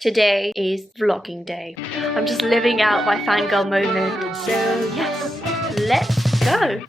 Today is vlogging day. I'm just living out my fangirl moment. So yes, let's go.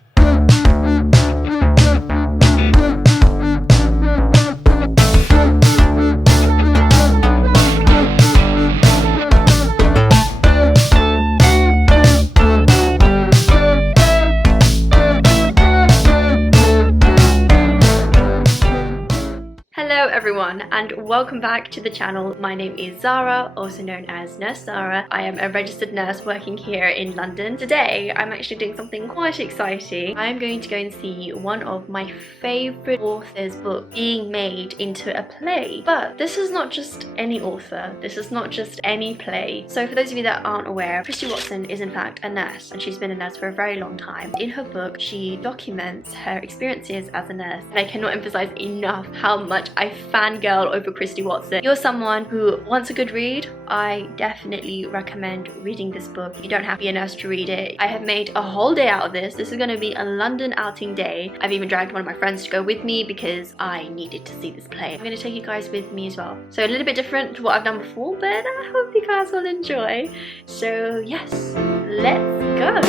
Hello everyone and welcome back to the channel. My name is Zara, also known as Nurse Zara. I am a registered nurse working here in London. Today I'm actually doing something quite exciting. I'm going to go and see one of my favourite author's book being made into a play. But this is not just any author, this is not just any play. So for those of you that aren't aware, Christie Watson is in fact a nurse and she's been a nurse for a very long time. In her book she documents her experiences as a nurse and I cannot emphasize enough how much I fangirl over Christie Watson. You're someone who wants a good read, I definitely recommend reading this book. You don't have to be a nurse to read it. I have made a whole day out of this. This is going to be a London outing day. I've even dragged one of my friends to go with me because I needed to see this play. I'm going to take you guys with me as well. So a little bit different to what I've done before, but I hope you guys will enjoy. So yes, let's go.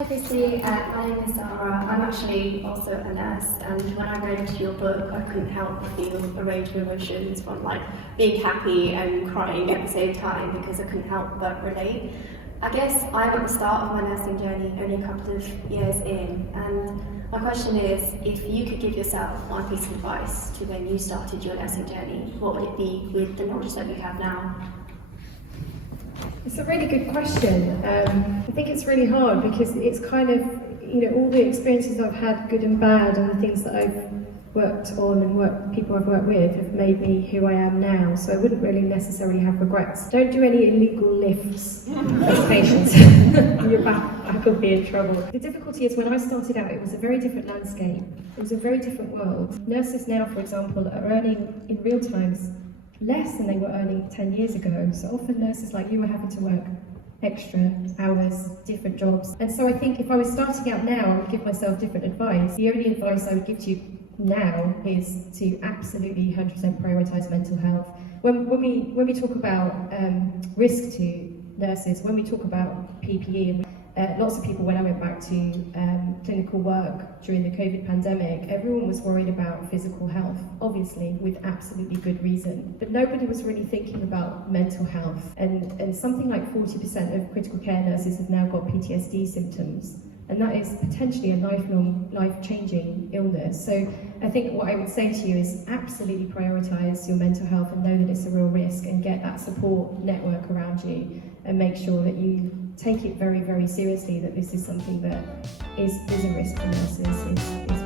Hi Christie, my name is Zara. I'm actually also a nurse, and when I read your book I couldn't help but feel a range of emotions from like being happy and crying at the same time because I couldn't help but relate. I guess I'm at the start of my nursing journey, only a couple of years in, and my question is, if you could give yourself one piece of advice to when you started your nursing journey, what would it be with the knowledge that you have now? It's a really good question. I think it's really hard because it's kind of, all the experiences I've had, good and bad, and the things that I've worked on and people I've worked with have made me who I am now. So I wouldn't really necessarily have regrets. Don't do any illegal lifts as patients. You're back could be in trouble. The difficulty is when I started out, it was a very different landscape. It was a very different world. Nurses now, for example, are earning in real times less than they were earning 10 years ago. So often nurses like you are having to work extra hours, different jobs. And so I think if I was starting out now, I would give myself different advice. The only advice I would give to you now is to absolutely 100% prioritise mental health. When we talk about risk to nurses, when we talk about PPE, lots of people, when I went back to clinical work during the COVID pandemic, everyone was worried about physical health, obviously with absolutely good reason. But nobody was really thinking about mental health. And something like 40% of critical care nurses have now got PTSD symptoms. And that is potentially a lifelong, life-changing illness. So I think what I would say to you is absolutely prioritise your mental health and know that it's a real risk and get that support network around you and make sure that you take it very, very seriously, that this is something that is a risk for nurses. It's